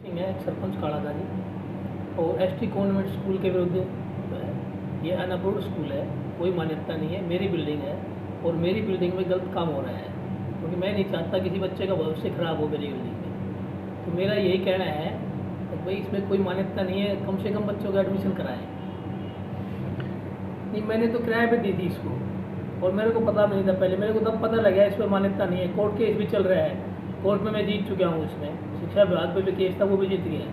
सिंह है सरपंच कालागाजी और ST convent school के विरुद्ध ये अनअप्रूव्ड स्कूल है, कोई मान्यता नहीं है। मेरी बिल्डिंग है और मेरी बिल्डिंग में गलत काम हो रहा है, क्योंकि मैं नहीं चाहता किसी बच्चे का भविष्य खराब हो मेरी बिल्डिंग में। तो मेरा यही कहना है कि भाई इसमें कोई मान्यता नहीं है, कम से कम बच्चों का एडमिशन कराएं। नहीं, मैंने तो किराए पे दी थी इसको और मेरे को पता नहीं था पहले, मेरे को तब पता लगा इस पर मान्यता नहीं है। कोर्ट केस भी चल रहा है, कोर्ट में मैं जीत चुका हूँ। इसमें शिक्षा विभाग पे भी केस था, वो भी जीत गया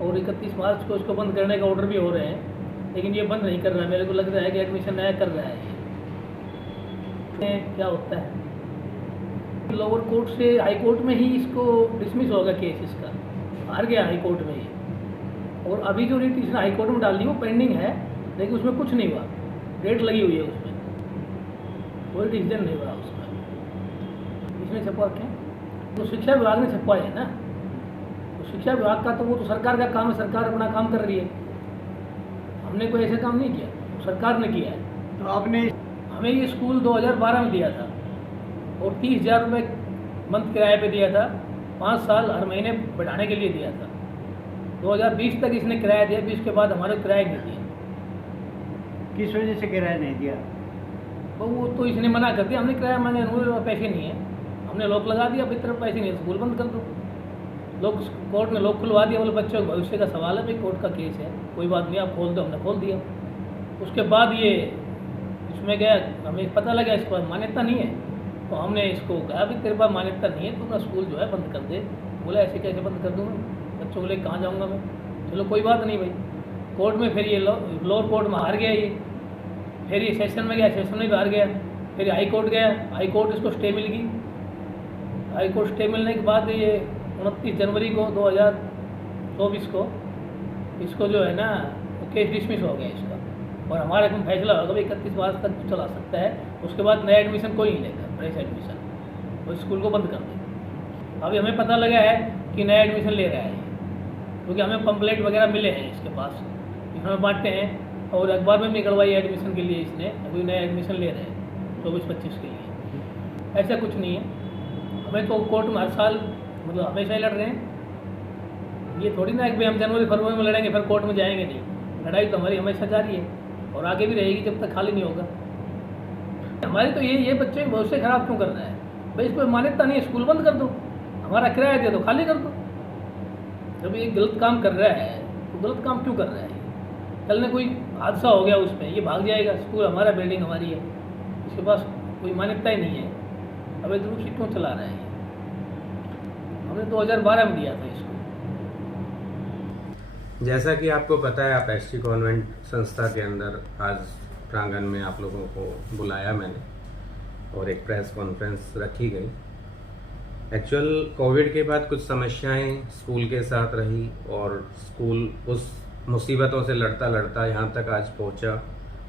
और 31 मार्च को इसको बंद करने का ऑर्डर भी हो रहे हैं, लेकिन ये बंद नहीं कर रहा है। मेरे को लग रहा है कि एडमिशन नया कर रहा है। ये क्या होता है, लोअर कोर्ट से हाई कोर्ट में ही इसको डिसमिस होगा केस, इसका हार गया हाई कोर्ट में ये। और अभी जो रेट इसने हाई कोर्ट में डाल दी वो पेंडिंग है, लेकिन उसमें कुछ नहीं हुआ, रेट लगी हुई है उसमें, कोई डिसीजन नहीं हुआ उसका। इसमें छपवा क्या, तो शिक्षा विभाग ने छपवाया है ना, तो शिक्षा विभाग का तो वो तो सरकार का काम है, सरकार अपना काम कर रही है। हमने कोई ऐसा काम नहीं किया, सरकार ने किया है। तो आपने हमें ये स्कूल 2012 में दिया था और 30,000 रुपये मंथ किराए पे दिया था, 5 साल हर महीने बढ़ाने के लिए दिया था। 2020 तक इसने किराया दिया, फिर इसके बाद हमारे किराया नहीं दिया। किस वजह से किराया नहीं दिया? तो वो तो इसने मना कर दिया, हमने किराया मांगे, पैसे नहीं है, हमने लॉक लगा दिया, अपनी तरफ पैसे नहीं है, स्कूल बंद कर दो। लोग कोर्ट ने लॉक खुलवा दिया, बोले बच्चों के भविष्य का सवाल है, भाई कोर्ट का केस है, कोई बात नहीं, आप खोल दो। हमने खोल दिया। उसके बाद ये इसमें गया, हमें पता लगा इसको मान्यता नहीं है, तो हमने इसको कहा भी तेरे पास मान्यता नहीं है तो अपना स्कूल जो है बंद कर दे। बोला ऐसे कैसे बंद कर दूँ, बच्चों को लेकर कहाँ जाऊँगा मैं। चलो कोई बात नहीं भाई, कोर्ट में फिर ये लोअर कोर्ट में हार गया ये, फिर ये सेशन में गया, सेशन में भी हार गया, फिर हाई कोर्ट गया, हाई कोर्ट इसको स्टे मिल गई। हाई कोर्ट स्टे मिलने के बाद ये 29 जनवरी को 2024 को इसको जो है ना केस डिसमिस हो गया इसका, और हमारा एकदम फैसला होगा भाई 31 मार्च तक चला सकता है, उसके बाद नया एडमिशन कोई नहीं लेगा, फ्रेश एडमिशन, वो स्कूल को बंद कर दे। अभी हमें पता लगा है कि नया एडमिशन ले रहा है, क्योंकि हमें पम्पलेट वगैरह मिले हैं इसके पास, इसमें बांटते हैं और अखबार में भी निकलवाई एडमिशन के लिए इसने, अभी नया एडमिशन ले रहे हैं 24-25 के लिए। ऐसा कुछ नहीं है, हमें तो कोर्ट में हर साल मतलब हमेशा ही लड़ रहे हैं। ये थोड़ी ना कि भाई हम जनवरी फरवरी में लड़ेंगे फिर कोर्ट में जाएंगे, नहीं, लड़ाई तो हमारी हमेशा जारी है और आगे भी रहेगी जब तक खाली नहीं होगा। हमारी तो ये बच्चे के भविष्य खराब क्यों कर रहा है भाई, इस पर मान्यता नहीं है, स्कूल बंद कर दो, हमारा किराया दे दो, खाली कर दो। जब ये गलत काम कर रहा है तो गलत काम क्यों कर रहा है? कल ने कोई हादसा हो गया उसमें, ये भाग जाएगा, स्कूल हमारा, बिल्डिंग हमारी है, इसके पास कोई मान्यता ही नहीं है, अवैध रूप से क्यों चला रहा है? हमने 2012 में दिया था इसको। जैसा कि आपको पता है, आप एसटी कॉन्वेंट संस्था के अंदर आज प्रांगण में आप लोगों को बुलाया मैंने और एक प्रेस कॉन्फ्रेंस रखी गई। एक्चुअल कोविड के बाद कुछ समस्याएं स्कूल के साथ रही और स्कूल उस मुसीबतों से लड़ता लड़ता यहाँ तक आज पहुँचा,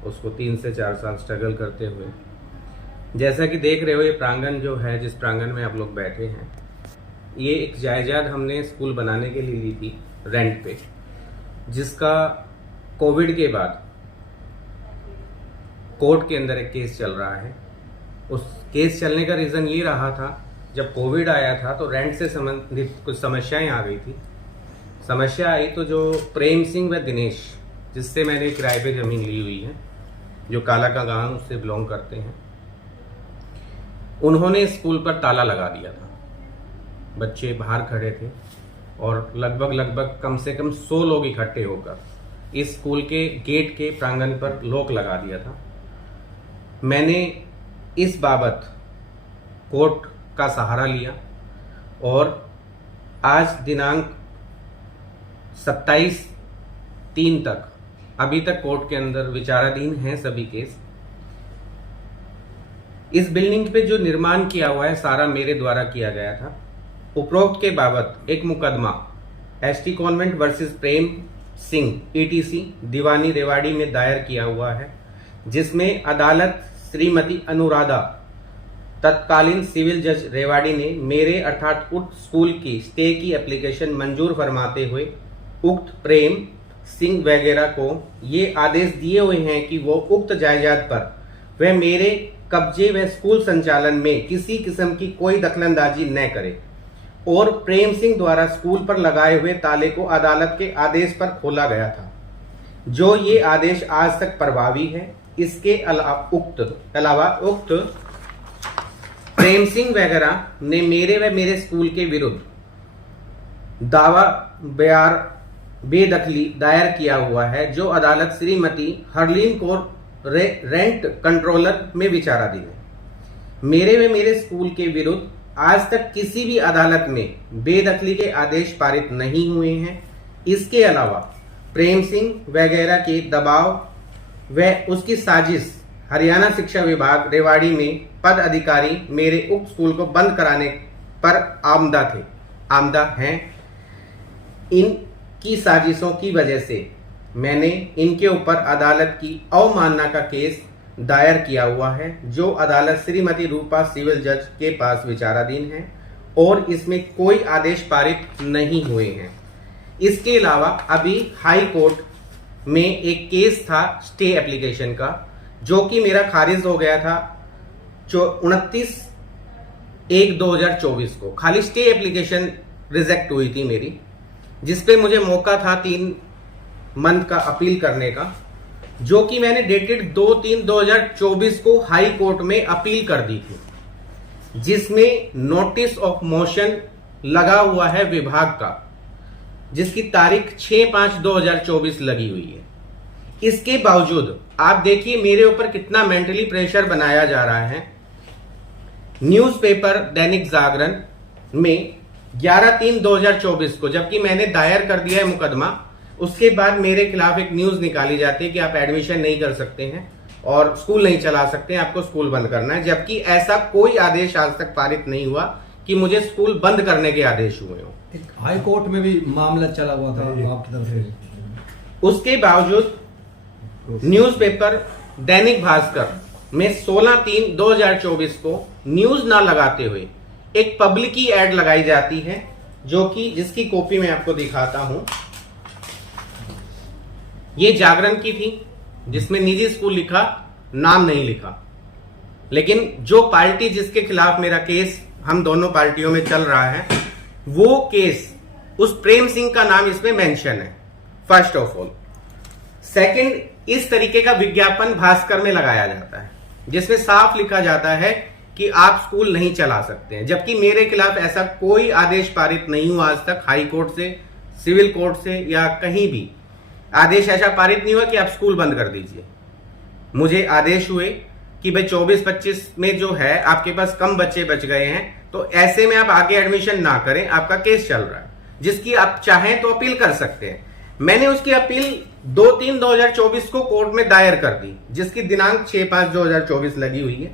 उसको 3 से 4 साल स्ट्रगल करते हुए। जैसा कि देख रहे हो, ये प्रांगण जो है, जिस प्रांगण में आप लोग बैठे हैं, ये एक जायदाद हमने स्कूल बनाने के लिए ली थी रेंट पे, जिसका कोविड के बाद कोर्ट के अंदर एक केस चल रहा है। उस केस चलने का रीज़न ये रहा था, जब कोविड आया था तो रेंट से संबंधित कुछ समस्याएं आ गई थी। समस्या आई तो जो प्रेम सिंह व दिनेश, जिससे मैंने किराए पे ज़मीन ली हुई है, जो काला का गांव से बिलोंग करते हैं, उन्होंने स्कूल पर ताला लगा दिया था। बच्चे बाहर खड़े थे और लगभग कम से कम 100 लोग इकट्ठे होकर इस स्कूल के गेट के प्रांगण पर लॉक लगा दिया था। मैंने इस बाबत कोर्ट का सहारा लिया और आज दिनांक 27/3 तक अभी तक कोर्ट के अंदर विचाराधीन हैं सभी केस। इस बिल्डिंग पे जो निर्माण किया हुआ है सारा मेरे द्वारा किया गया था। उपरोक्त के बाबत एक मुकदमा ST convent versus Prem Singh ETC दीवानी रेवाड़ी में दायर किया हुआ है, जिसमें अदालत श्रीमती अनुराधा तत्कालीन सिविल जज रेवाड़ी ने मेरे अर्थात उक्त स्कूल की स्टे की एप्लीकेशन मंजूर फरमाते हुए उक्त प्रेम सिंह वगैरह को ये आदेश दिए हुए हैं कि वो उक्त जायदाद पर वह मेरे कब्जे व स्कूल संचालन में किसी किस्म की कोई दखलंदाजी न करे। और प्रेम सिंह द्वारा स्कूल पर लगाए हुए ताले को अदालत के आदेश पर खोला गया था, जो ये आदेश आज तक प्रभावी है। इसके अलावा उक्त प्रेम सिंह वगैरह ने मेरे व मेरे स्कूल के विरुद्ध दावा बेदखली दायर किया हुआ है, जो अदालत श्रीमती हरलीन कौर रेंट कंट्रोलर में विचाराधीन है। मेरे व मेरे स्कूल के विरुद्ध आज तक किसी भी अदालत में बेदखली के आदेश पारित नहीं हुए हैं। इसके अलावा प्रेम सिंह वगैरह के दबाव व उसकी साजिश हरियाणा शिक्षा विभाग रेवाड़ी में पद अधिकारी मेरे उक्त स्कूल को बंद कराने पर आमदा हैं। इनकी साजिशों की वजह से मैंने इनके ऊपर अदालत की अवमानना का केस दायर किया हुआ है, जो अदालत श्रीमती रूपा सिविल जज के पास विचाराधीन है और इसमें कोई आदेश पारित नहीं हुए हैं। इसके अलावा अभी हाई कोर्ट में एक केस था स्टे एप्लीकेशन का, जो कि मेरा खारिज हो गया था 29/1/2024 को। खाली स्टे एप्लीकेशन रिजेक्ट हुई थी मेरी, जिसपे मुझे मौका था 3 मंथ का अपील करने का, जो कि मैंने डेटेड 2/3/2024 को हाई कोर्ट में अपील कर दी थी, जिसमें नोटिस ऑफ मोशन लगा हुआ है विभाग का, जिसकी तारीख 6/5/2024 लगी हुई है। इसके बावजूद आप देखिए मेरे ऊपर कितना मेंटली प्रेशर बनाया जा रहा है। न्यूज़पेपर दैनिक जागरण में 11/3/2024 को, जबकि मैंने दायर कर दिया है मुकदमा, उसके बाद मेरे खिलाफ एक न्यूज निकाली जाती है कि आप एडमिशन नहीं कर सकते हैं और स्कूल नहीं चला सकते हैं, आपको स्कूल बंद करना है, जबकि ऐसा कोई आदेश आज तक पारित नहीं हुआ कि मुझे स्कूल बंद करने के आदेश हुए हो। हाई कोर्ट में भी मामला चला हुआ था आपकी तरफ से। उसके बावजूद न्यूज़पेपर दैनिक भास्कर में 16/3/2024 को न्यूज ना लगाते हुए एक पब्लिकी एड लगाई जाती है, जो कि जिसकी कॉपी मैं आपको दिखाता हूं। ये जागरण की थी, जिसमें निजी स्कूल लिखा, नाम नहीं लिखा, लेकिन जो पार्टी जिसके खिलाफ मेरा केस हम दोनों पार्टियों में चल रहा है, वो केस उस प्रेम सिंह का नाम इसमें मेंशन है, फर्स्ट ऑफ ऑल। सेकंड, इस तरीके का विज्ञापन भास्कर में लगाया जाता है, जिसमें साफ लिखा जाता है कि आप स्कूल नहीं चला सकते हैं, जबकि मेरे खिलाफ ऐसा कोई आदेश पारित नहीं हुआ आज तक, हाई कोर्ट से, सिविल कोर्ट से या कहीं भी आदेश ऐसा पारित नहीं हुआ कि आप स्कूल बंद कर दीजिए। मुझे आदेश हुए कि भाई 24-25 में जो है आपके पास कम बच्चे बच गए हैं, तो ऐसे में आप आगे एडमिशन ना करें, आपका केस चल रहा है, जिसकी आप चाहें तो अपील कर सकते हैं। मैंने उसकी अपील 2/3/2024 को कोर्ट में दायर कर दी, जिसकी दिनांक 6/5/2024 लगी हुई है।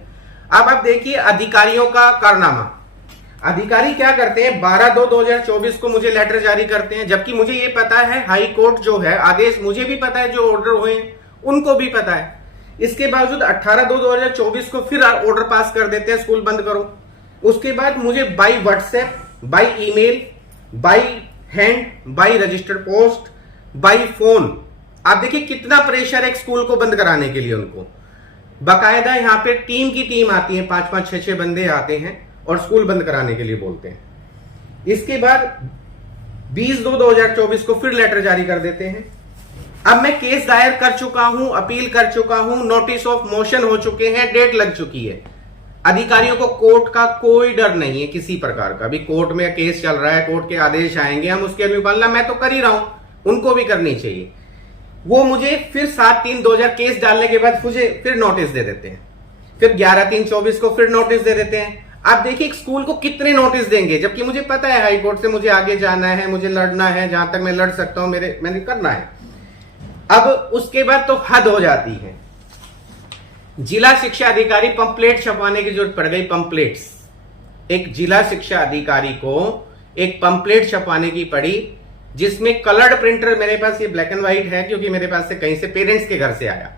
अब आप देखिए अधिकारियों का कारनामा। अधिकारी क्या करते हैं, 12/2/2024 को मुझे लेटर जारी करते हैं, जबकि मुझे ये पता है हाई कोर्ट जो है आदेश मुझे भी पता है, जो ऑर्डर हुए हैं उनको भी पता है। इसके बावजूद 18/2/2024 को फिर ऑर्डर पास कर देते हैं स्कूल बंद करो। उसके बाद मुझे by WhatsApp, by email, by hand, by registered post, by phone, आप देखिए कितना प्रेशर है एक स्कूल को बंद कराने के लिए। उनको बाकायदा यहाँ पे टीम की टीम आती है, 5-5, 6-6 बंदे आते हैं और स्कूल बंद कराने के लिए बोलते हैं। इसके बाद 20/2/2024 को फिर लेटर जारी कर देते हैं। अब मैं केस दायर कर चुका हूं, अपील कर चुका हूं, नोटिस ऑफ मोशन हो चुके हैं, डेट लग चुकी है। अधिकारियों को कोर्ट का कोई डर नहीं है किसी प्रकार का। अभी कोर्ट में केस चल रहा है, कोर्ट के आदेश आएंगे, हम उसके अनुपालना मैं तो कर ही रहा हूं, उनको भी करनी चाहिए। वो मुझे फिर 7/3/2000 केस डालने के बाद मुझे फिर नोटिस दे देते हैं, फिर 11/3/24 को फिर नोटिस दे देते हैं। आप देखिए एक स्कूल को कितने नोटिस देंगे, जबकि मुझे पता है हाई कोर्ट से मुझे आगे जाना है, मुझे लड़ना है, जहां तक मैं लड़ सकता हूं मैंने करना है। अब उसके बाद तो हद हो जाती है। जिला शिक्षा अधिकारी पंपलेट छपवाने की जरूरत पड़ गई। पंपलेट्स, एक जिला शिक्षा अधिकारी को एक पंपलेट छपवाने की पड़ी, जिसमें कलर्ड प्रिंटर, मेरे पास ये ब्लैक एंड व्हाइट है क्योंकि मेरे पास से कहीं से पेरेंट्स के घर से आया।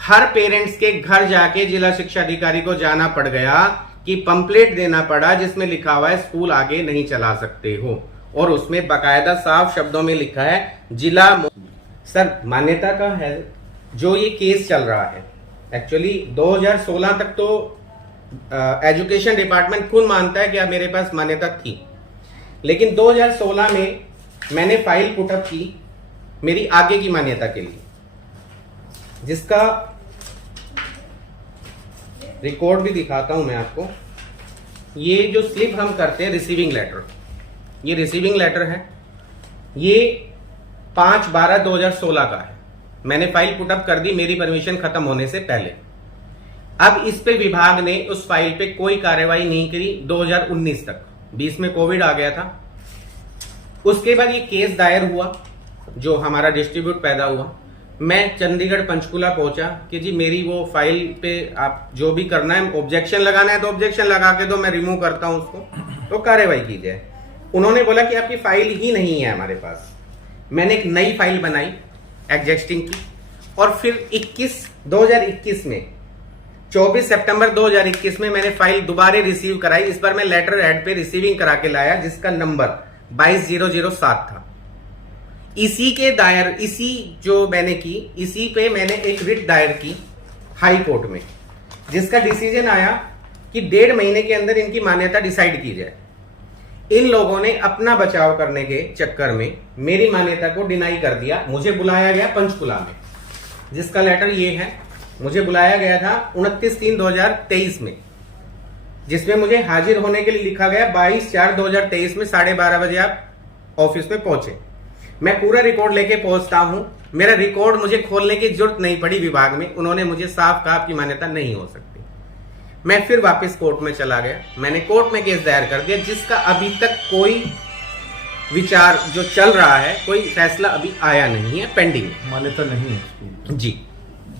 हर पेरेंट्स के घर जाके जिला शिक्षा अधिकारी को जाना पड़ गया कि पंपलेट देना पड़ा, जिसमें लिखा हुआ है स्कूल आगे नहीं चला सकते हो, और उसमें बाकायदा साफ शब्दों में लिखा है जिला। सर मान्यता का है जो ये केस चल रहा है, एक्चुअली 2016 तक तो एजुकेशन डिपार्टमेंट खुद मानता है कि अब मेरे पास मान्यता थी, लेकिन 2016 में मैंने फाइल पुटअप की मेरी आगे की मान्यता के लिए, जिसका रिकॉर्ड भी दिखाता हूं मैं आपको। ये जो स्लिप हम करते हैं रिसीविंग लेटर, ये रिसीविंग लेटर है, ये 5/12/2016 का है। मैंने फाइल पुटअप कर दी मेरी परमिशन खत्म होने से पहले। अब इस पे विभाग ने उस फाइल पे कोई कार्रवाई नहीं करी 2019 तक। 20 में कोविड आ गया था। उसके बाद ये केस दायर हुआ, जो हमारा डिस्ट्रीब्यूट पैदा हुआ। मैं चंडीगढ़ पंचकुला पहुंचा कि जी मेरी वो फाइल पे आप जो भी करना है, ऑब्जेक्शन लगाना है तो ऑब्जेक्शन लगा के दो, मैं रिमूव करता हूं उसको, तो कार्रवाई की जाए। उन्होंने बोला कि आपकी फाइल ही नहीं है हमारे पास। मैंने एक नई फाइल बनाई एग्जिस्टिंग की, और फिर 2021 में 24 सितंबर 2021 में मैंने फाइल दोबारा रिसीव कराई। इस बार मैं लेटर हेड पे रिसीविंग करा के लाया, जिसका नंबर 22007 था। इसी के दायर, इसी जो मैंने की, इसी पे मैंने एक रिट दायर की हाई कोर्ट में, जिसका डिसीजन आया कि 1.5 महीने के अंदर इनकी मान्यता डिसाइड की जाए। इन लोगों ने अपना बचाव करने के चक्कर में मेरी मान्यता को डिनाई कर दिया। मुझे बुलाया गया पंचकुला में, जिसका लेटर ये है। मुझे बुलाया गया था 29/3/2023 में, जिसमें मुझे हाजिर होने के लिए लिखा गया 22/4/2023 में 12:30 बजे आप ऑफिस में पहुंचे। मैं पूरा रिकॉर्ड लेके पहुंचता हूं। मेरा रिकॉर्ड मुझे खोलने की जरूरत नहीं पड़ी विभाग में। उन्होंने मुझे साफ कहा आपकी मान्यता नहीं हो सकती। मैं फिर वापस कोर्ट में चला गया। मैंने कोर्ट में केस दायर कर दिया, जिसका अभी तक कोई विचार जो चल रहा है, कोई फैसला अभी आया नहीं है, पेंडिंग है। मान्यता नहीं है स्कूल जी,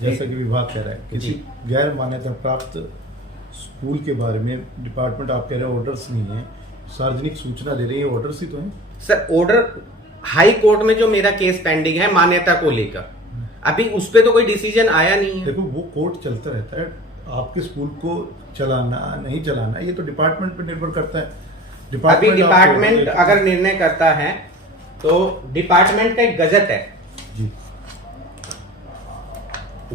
जैसा कि विभाग कह रहा है। किसी गैर मान्यता प्राप्त स्कूल के बारे में डिपार्टमेंट आप कह रहे हैं ऑर्डर्स नहीं है, सार्वजनिक सूचना दे रही है, ऑर्डर्स ही तो हैं। सर ऑर्डर हाई कोर्ट में जो मेरा केस पेंडिंग है मान्यता को लेकर, अभी उस पर तो कोई डिसीजन आया नहीं है। देखो वो कोर्ट चलता रहता है, आपके स्कूल को चलाना नहीं चलाना ये तो डिपार्टमेंट पे निर्भर करता है। अभी डिपार्टमेंट अगर निर्णय करता है तो डिपार्टमेंट का एक गजट है जी,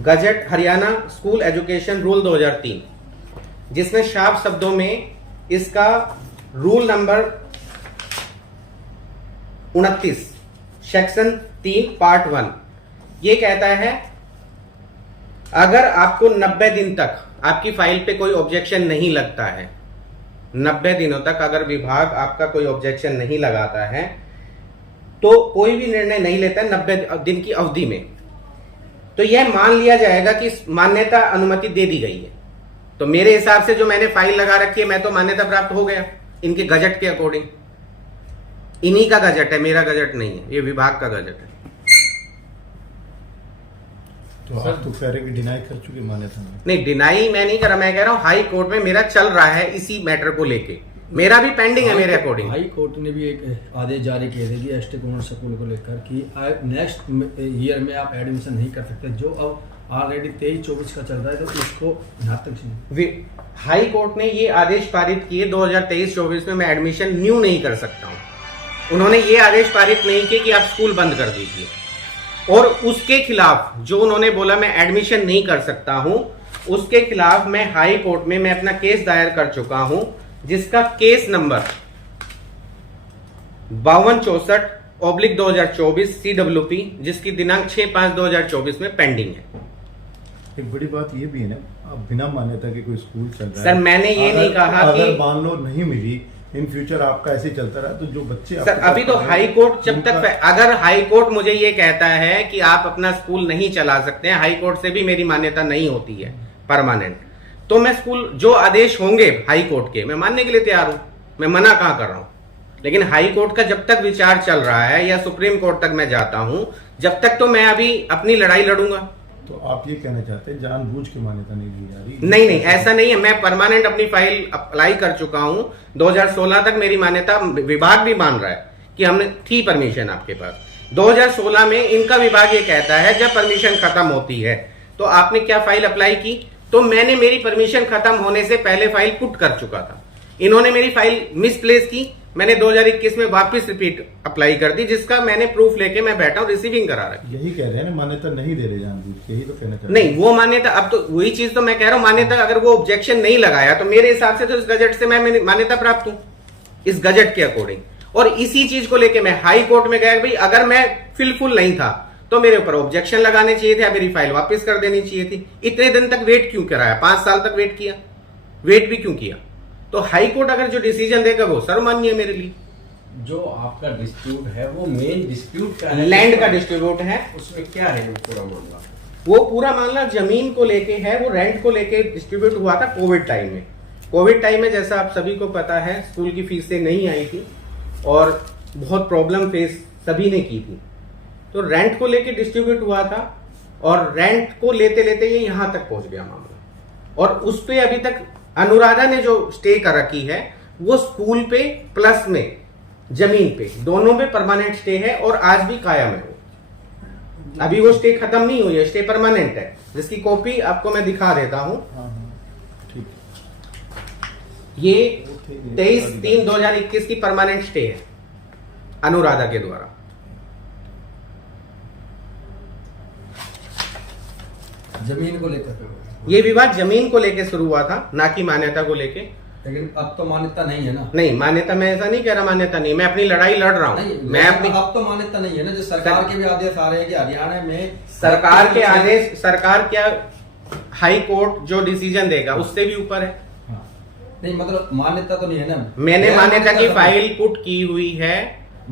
gazette Haryana school education rule 2003, जिसमें साफ शब्दों में इसका रूल नंबर 29 सेक्शन 3 पार्ट 1 ये कहता है, अगर आपको 90 दिन तक आपकी फाइल पे कोई ऑब्जेक्शन नहीं लगता है, 90 दिनों तक अगर विभाग आपका कोई ऑब्जेक्शन नहीं लगाता है, तो कोई भी निर्णय नहीं लेता है 90 दिन की अवधि में, तो यह मान लिया जाएगा कि मान्यता अनुमति दे दी गई है। तो मेरे हिसाब से जो मैंने फाइल लगा रखी है, मैं तो मान्यता प्राप्त हो गया इनके गजट के अकॉर्डिंग। इन्हीं का गजट है, मेरा गजट नहीं है, ये विभाग का गजट है। तो आप तो कह रहे कि डिनाई कर चुके मान्यता में। नहीं, डिनाई मैं नहीं कर रहा, मैं कह रहा हूं हाई कोर्ट में मेरा चल रहा है इसी मैटर को लेके, मेरा भी पेंडिंग है मेरे अकॉर्डिंग। हाई कोर्ट ने भी एक आदेश जारी किए थे एसटी कॉन्वेंट स्कूल को लेकर कि नेक्स्ट ईयर में आप एडमिशन नहीं कर सकते, जो अब ऑलरेडी 23-24 का चल रहा है, तो इसको यहाँ तक हाई कोर्ट ने ये आदेश पारित किए 2023-24 में मैं एडमिशन न्यू नहीं कर सकता हूं। उन्होंने ये आदेश पारित नहीं किए कि आप स्कूल बंद कर दीजिए, और उसके खिलाफ जो उन्होंने बोला मैं एडमिशन नहीं कर सकता हूं, उसके खिलाफ मैं हाई कोर्ट में मैं अपना केस दायर कर चुका हूं, जिसका केस नंबर 5264/2024 CWP, जिसकी दिनांक 6/5/2024 में पेंडिंग है। एक बड़ी बात ये भी है ना, अब बिना मान्यता के कोई स्कूल चल रहा है। सर मैंने ये नहीं कहा कि अगर मान लो नहीं मिली, इन फ्यूचर आपका ऐसे चलता रहा, तो जो बच्चे सर अभी तो हाई कोर्ट जब तक, अगर हाई कोर्ट मुझे ये कहता है कि आप अपना स्कूल नहीं चला सकते हैं, हाई कोर्ट से भी मेरी मान्यता नहीं होती है परमानेंट, तो मैं स्कूल जो आदेश होंगे हाई कोर्ट के मैं मानने के लिए तैयार हूं, मैं मना कहां कर रहा हूं। लेकिन हाई कोर्ट का जब तक विचार चल रहा है या सुप्रीम कोर्ट तक मैं जाता हूं, जब तक तो मैं अभी अपनी लड़ाई लड़ूंगा। तो आप ये कहना चाहते हैं जानबूझ के मान्यता नहीं दी जा रही? नहीं नहीं, ऐसा नहीं है। मैं परमानेंट अपनी फाइल अप्लाई कर चुका हूं, 2016 तक मेरी मान्यता विभाग भी मान रहा है कि हमने थी परमिशन आपके पास। 2016 में इनका विभाग ये कहता है जब परमिशन खत्म होती है तो आपने क्या फाइल अप्लाई की, तो मैंने मेरी परमिशन खत्म होने से पहले फाइल पुट कर चुका था। इन्होंने मेरी फाइल मिसप्लेस की, मैंने 2021 में वापस रिपीट अप्लाई कर दी, जिसका मैंने प्रूफ लेके मैं बैठा हूं, रिसीविंग करा रहा है। यही कह रहे हैं ना, मान्यता नहीं दे रहे जानबूझ के, यही तो कहना चाहते नहीं, वो मान्यता, अब तो वही चीज तो मैं कह रहा हूं, मान्यता अगर वो ऑब्जेक्शन नहीं लगाया तो मेरे हिसाब से तो इस गजट से मैं मान्यता प्राप्त हूं, इस गजट के अकॉर्डिंग। और इसी चीज को लेके मैं हाई कोर्ट में गया, भाई अगर मैं फिलफुल नहीं था तो मेरे ऊपर ऑब्जेक्शन लगाने चाहिए थे, मेरी फाइल वापस कर देनी चाहिए थी। इतने दिन तक वेट क्यों कराया, 5 साल तक वेट किया, वेट भी क्यों किया? तो हाई कोर्ट अगर जो डिसीजन देगा वो सर्वमान्य है मेरे लिए। जो आपका डिस्प्यूट है वो मेन डिस्प्यूट का है, लैंड का डिस्ट्रीब्यूट है, उसमें क्या है वो पूरा मामला? वो पूरा मामला जमीन को लेके है, वो रेंट को लेके डिस्ट्रीब्यूट हुआ था कोविड टाइम में। कोविड टाइम में जैसा आप सभी को पता है स्कूल की फीसें नहीं आई थी और बहुत प्रॉब्लम फेस सभी ने की थी, तो रेंट को लेके डिस्ट्रीब्यूट हुआ था और रेंट को लेते लेते ये यहां तक पहुंच गया मामला। और उस पे अभी तक अनुराधा ने जो स्टे कर रखी है वो स्कूल पे प्लस में जमीन पे, दोनों पे परमानेंट स्टे है और आज भी कायम है वो। अभी वो स्टे खत्म नहीं हुई है, स्टे परमानेंट है, जिसकी कॉपी आपको मैं दिखा देता हूं। ठीक। ये 23/3/2021 की परमानेंट स्टे है अनुराधा के द्वारा। जमीन को लेकर ये विवाद जमीन को लेकर शुरू हुआ था, ना कि मान्यता को लेके। लेकिन अब तो मान्यता नहीं है ना? नहीं, मान्यता, मैं ऐसा नहीं कह रहा मान्यता नहीं, मैं अपनी लड़ाई लड़ रहा हूं। नहीं, मैं अपनी अब तो मान्यता नहीं है ना, जो सरकार के भी आदेश आ रहे हैं कि हरियाणा में सरकार के आदेश, सरकार क्या हाई कोर्ट जो डिसीजन देगा उससे भी ऊपर है। नहीं, मतलब मान्यता तो नहीं है ना? मैंने मान्यता की फाइल पुट की हुई है।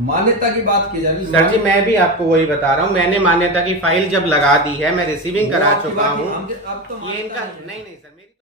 मान्यता की बात की जा रही है सर जी, मैं भी आपको वही बता रहा हूँ, मैंने मान्यता की फाइल जब लगा दी है, मैं रिसीविंग करा चुका हूँ। अब तो ये इनका मान्यता नहीं सर, मेरी